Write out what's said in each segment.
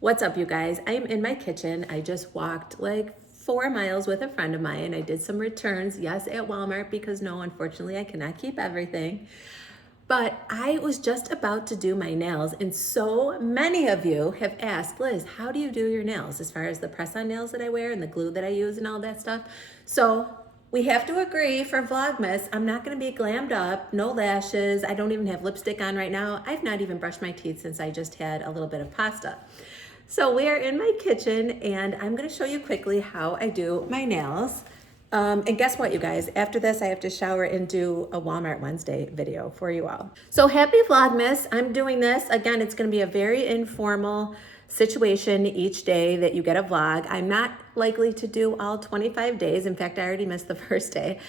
What's up, you guys? I'm in my kitchen. I just walked like 4 miles with a friend of mine. I did some returns, yes, at Walmart, because no, unfortunately, I cannot keep everything. But I was just about to do my nails, and so many of you have asked, Liz, how do you do your nails as far as the press-on nails that I wear and the glue that I use and all that stuff? So we have to agree for Vlogmas, I'm not gonna be glammed up, no lashes. I don't even have lipstick on right now. I've not even brushed my teeth since I just had a little bit of pasta. So we are in my kitchen and I'm gonna show you quickly how I do my nails. And guess what, you guys? After this, I have to shower and do a Walmart Wednesday video for you all. So happy Vlogmas. I'm doing this. Again, it's gonna be a very informal situation each day that you get a vlog. I'm not likely to do all 25 days. In fact, I already missed the first day.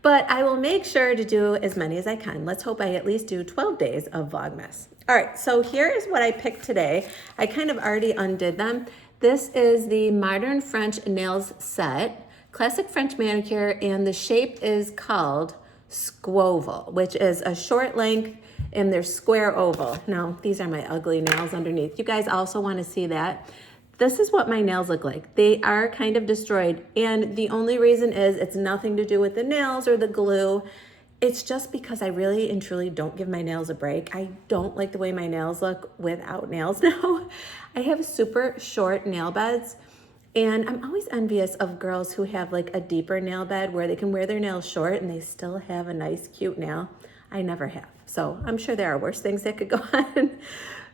But I will make sure to do as many as I can. Let's hope I at least do 12 days of Vlogmas. All right, so here is what I picked today. I kind of already undid them. This is the Modern French Nails Set, Classic French Manicure, and the shape is called Squoval, which is a short length and they're square oval. Now, these are my ugly nails underneath. You guys also wanna see that. This is what my nails look like. They are kind of destroyed. And the only reason is it's nothing to do with the nails or the glue. It's just because I really and truly don't give my nails a break. I don't like the way my nails look without nails now. I have super short nail beds. And I'm always envious of girls who have like a deeper nail bed where they can wear their nails short and they still have a nice, cute nail. I never have. So I'm sure there are worse things that could go on.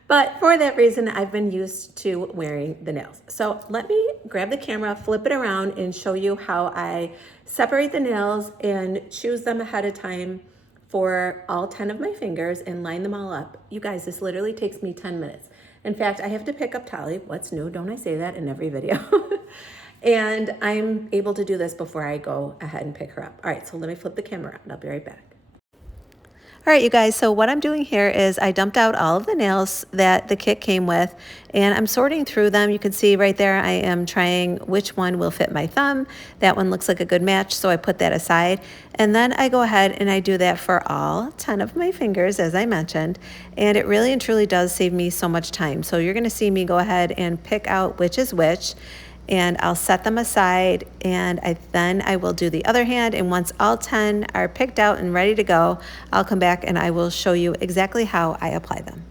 But for that reason, I've been used to wearing the nails. So let me grab the camera, flip it around, and show you how I separate the nails and choose them ahead of time for all 10 of my fingers and line them all up. You guys, this literally takes me 10 minutes. In fact, I have to pick up Tally. What's new? Don't I say that in every video? And I'm able to do this before I go ahead and pick her up. All right, so let me flip the camera around. I'll be right back. All right, you guys, so what I'm doing here is I dumped out all of the nails that the kit came with, and I'm sorting through them. You can see right there I am trying which one will fit my thumb. That one looks like a good match, so I put that aside. And then I go ahead and I do that for all 10 of my fingers, as I mentioned, and it really and truly does save me so much time. So you're gonna see me go ahead and pick out which is which, and I'll set them aside, and then I will do the other hand, and once all 10 are picked out and ready to go, I'll come back and I will show you exactly how I apply them.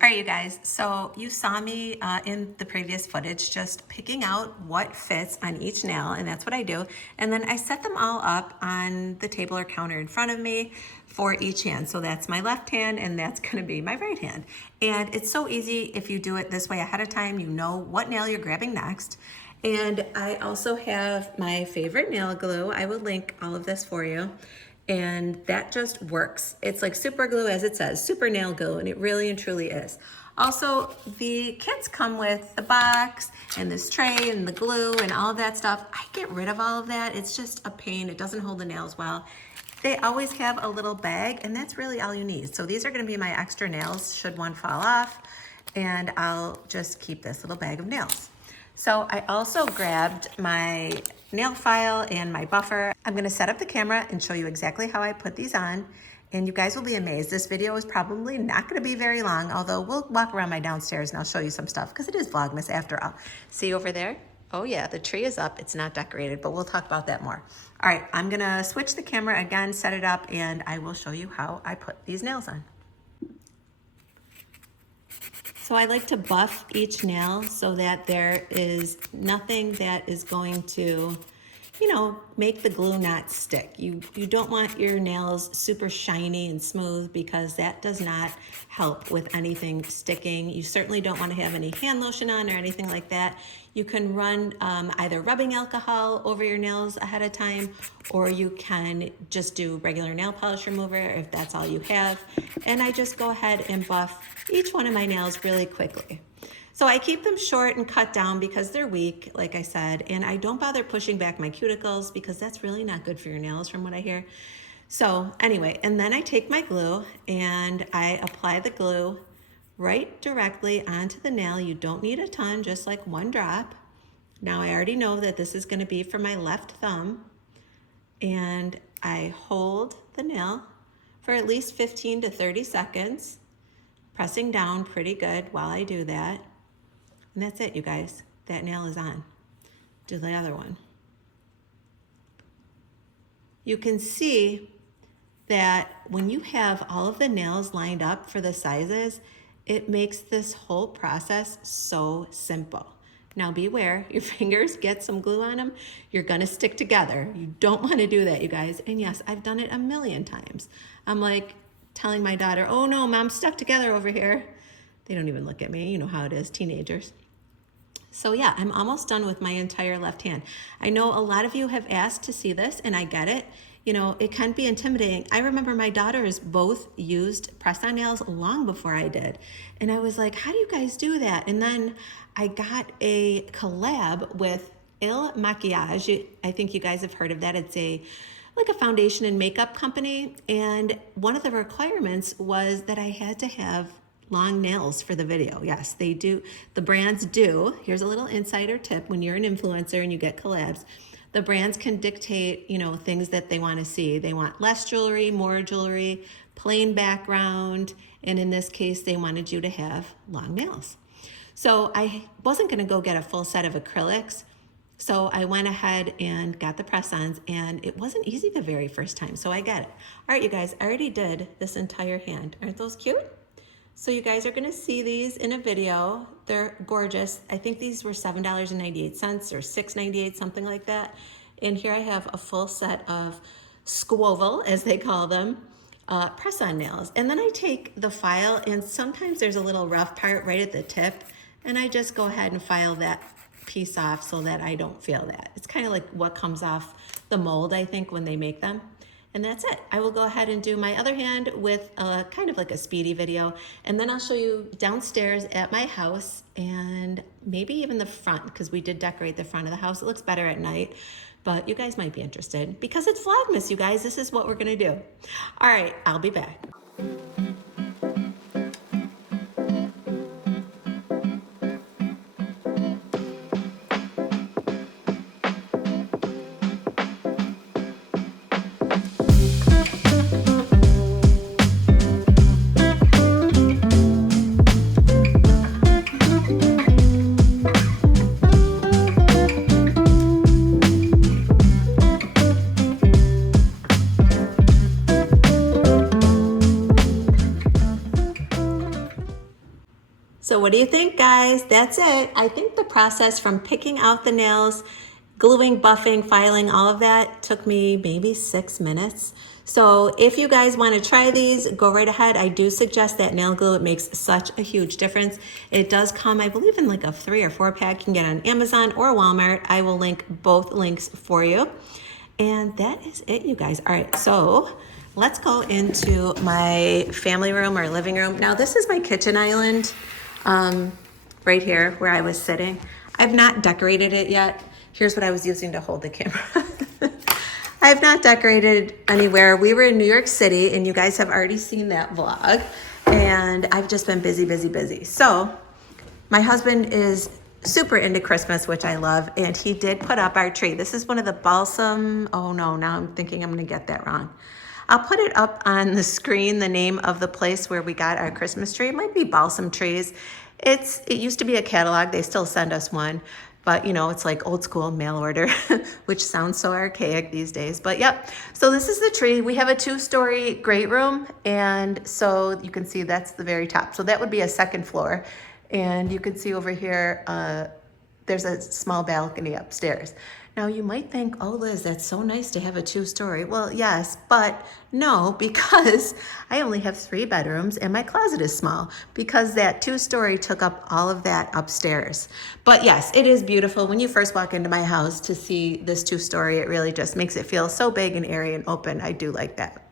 All right, you guys, so you saw me in the previous footage just picking out what fits on each nail, and that's what I do. And then I set them all up on the table or counter in front of me for each hand. So that's my left hand and that's gonna be my right hand. And it's so easy if you do it this way ahead of time, you know what nail you're grabbing next. And I also have my favorite nail glue. I will link all of this for you. And that just works. It's like super glue, as it says, super nail glue, and it really and truly is. Also, the kits come with the box and this tray and the glue and all of that stuff. I get rid of all of that. It's just a pain. It doesn't hold the nails well. They always have a little bag, and that's really all you need. So these are gonna be my extra nails should one fall off, and I'll just keep this little bag of nails. So I also grabbed my nail file and my buffer. I'm gonna set up the camera and show you exactly how I put these on, and you guys will be amazed. This video is probably not gonna be very long, although we'll walk around my downstairs and I'll show you some stuff because it is Vlogmas after all. See over there? Oh yeah, the tree is up. It's not decorated, but we'll talk about that more. All right, I'm gonna switch the camera again, set it up, and I will show you how I put these nails on. So I like to buff each nail so that there is nothing that is going to, you know, make the glue not stick. You don't want your nails super shiny and smooth because that does not help with anything sticking. You certainly don't want to have any hand lotion on or anything like that. You can run either rubbing alcohol over your nails ahead of time, or you can just do regular nail polish remover if that's all you have. And I just go ahead and buff each one of my nails really quickly. So I keep them short and cut down because they're weak, like I said, and I don't bother pushing back my cuticles because that's really not good for your nails from what I hear. So anyway, and then I take my glue and I apply the glue right directly onto the nail. You don't need a ton, just like one drop. Now I already know that this is going to be for my left thumb, and I hold the nail for at least 15 to 30 seconds, pressing down pretty good while I do that. And that's it, you guys. That nail is on. Do the other one. You can see that when you have all of the nails lined up for the sizes, it makes this whole process so simple. Now beware, your fingers get some glue on them, you're gonna stick together. You don't wanna do that, you guys. And yes, I've done it a million times. I'm like telling my daughter, oh no, Mom's stuck together over here. They don't even look at me, you know how it is, teenagers. So yeah, I'm almost done with my entire left hand. I know a lot of you have asked to see this, and I get it. You know, it can be intimidating. I remember my daughters both used press-on nails long before I did. And I was like, how do you guys do that? And then I got a collab with Il Maquillage. I think you guys have heard of that. It's like a foundation and makeup company. And one of the requirements was that I had to have long nails for the video. Yes, they do. The brands do. Here's a little insider tip. When you're an influencer and you get collabs, the brands can dictate, you know, things that they want to see. They want less jewelry, more jewelry, plain background, and in this case, they wanted you to have long nails. So I wasn't going to go get a full set of acrylics, so I went ahead and got the press-ons, and it wasn't easy the very first time, so I get it. All right, you guys, I already did this entire hand. Aren't those cute? So you guys are gonna see these in a video. They're gorgeous. I think these were $7.98 or $6.98, something like that. And here I have a full set of squoval, as they call them, press-on nails. And then I take the file, and sometimes there's a little rough part right at the tip, and I just go ahead and file that piece off so that I don't feel that. It's kind of like what comes off the mold, I think, when they make them. And that's it. I will go ahead and do my other hand with kind of like a speedy video. And then I'll show you downstairs at my house, and maybe even the front, because we did decorate the front of the house. It looks better at night, but you guys might be interested because it's Vlogmas, you guys. This is what we're gonna do. All right, I'll be back. So what do you think, guys? That's it. I think the process from picking out the nails, gluing, buffing, filing, all of that took me maybe 6 minutes. So if you guys want to try these, go right ahead. I do suggest that nail glue. It makes such a huge difference. It does come, I believe, in like a 3 or 4 pack. You can get it on Amazon or Walmart. I will link both links for you. And that is it, you guys. All right, so let's go into my family room or living room. Now, this is my kitchen island. Right here where I was sitting. I've not decorated it yet. Here's what I was using to hold the camera. I have not decorated anywhere. We were in New York City, and you guys have already seen that vlog, and I've just been busy, busy, busy. So my husband is super into Christmas, which I love, and he did put up our tree. This is one of the balsam, oh no, now I'm thinking I'm gonna get that wrong. I'll put it up on the screen, the name of the place where we got our Christmas tree. It might be Balsam Trees. It used to be a catalog. They still send us one, but you know, it's like old school mail order, which sounds so archaic these days. But yep, so this is the tree. We have a 2-story great room, and so you can see that's the very top. So that would be a 2nd floor, and you can see over here, there's a small balcony upstairs. Now you might think, oh Liz, that's so nice to have a 2-story. Well, yes, but no, because I only have 3 bedrooms and my closet is small because that 2-story took up all of that upstairs. But yes, it is beautiful when you first walk into my house to see this 2-story. It really just makes it feel so big and airy and open. I do like that.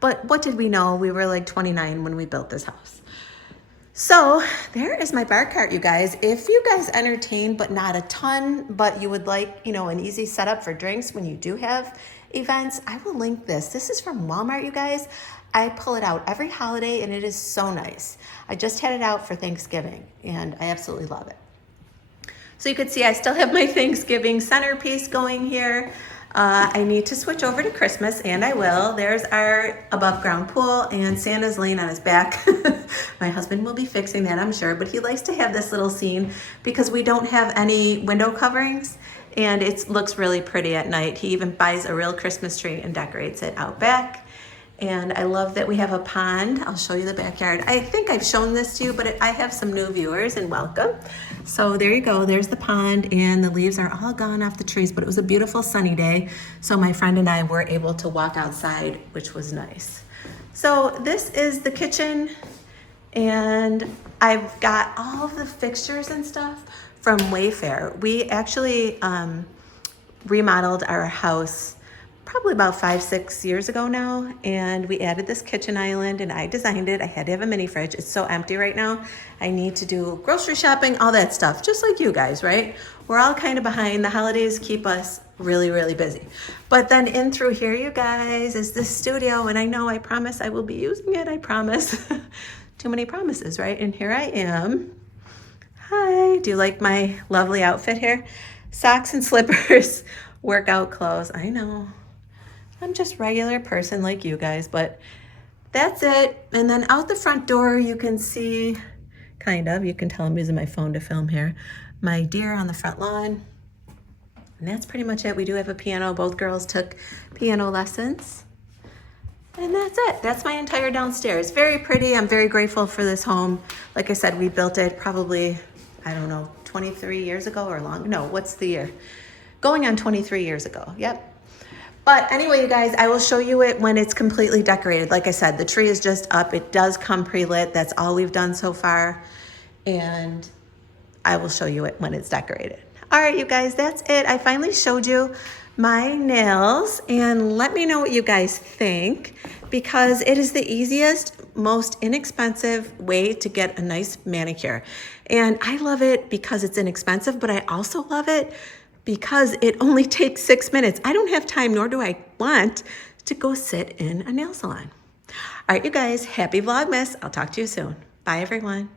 But what did we know? We were like 29 when we built this house. So there is my bar cart, you guys. If you guys entertain, but not a ton, but you would like, you know, an easy setup for drinks when you do have events, I will link this. This is from Walmart, you guys. I pull it out every holiday and it is so nice. I just had it out for Thanksgiving and I absolutely love it. So you can see I still have my Thanksgiving centerpiece going here. I need to switch over to Christmas, and I will. There's our above ground pool, and Santa's laying on his back. My husband will be fixing that, I'm sure, but he likes to have this little scene because we don't have any window coverings, and it looks really pretty at night. He even buys a real Christmas tree and decorates it out back. And I love that we have a pond. I'll show you the backyard. I think I've shown this to you, but I have some new viewers, and welcome. So there you go, there's the pond, and the leaves are all gone off the trees, but it was a beautiful sunny day. So my friend and I were able to walk outside, which was nice. So this is the kitchen, and I've got all of the fixtures and stuff from Wayfair. We actually remodeled our house probably about 5-6 years ago now, and we added this kitchen island, and I designed it. I had to have a mini fridge. It's so empty right now. I need to do grocery shopping, all that stuff, just like you guys, right? We're all kind of behind. The holidays keep us really, really busy. But then in through here, you guys, is this studio, and I know I promise I will be using it, I promise. Too many promises, right? And here I am. Hi, do you like my lovely outfit here? Socks and slippers, workout clothes, I know. I'm just regular person like you guys, but that's it. And then out the front door, you can see, you can tell I'm using my phone to film here, my deer on the front lawn. And that's pretty much it. We do have a piano. Both girls took piano lessons. And that's it. That's my entire downstairs. Very pretty. I'm very grateful for this home. Like I said, we built it probably, I don't know, 23 years ago or long. No, what's the year? Going on 23 years ago. Yep. But anyway, you guys, I will show you it when it's completely decorated. Like I said, the tree is just up. It does come pre-lit. That's all we've done so far. And I will show you it when it's decorated. All right, you guys, that's it. I finally showed you my nails, and let me know what you guys think, because it is the easiest, most inexpensive way to get a nice manicure. And I love it because it's inexpensive, but I also love it because it only takes 6 minutes. I don't have time, nor do I want to go sit in a nail salon. All right, you guys, happy Vlogmas. I'll talk to you soon. Bye, everyone.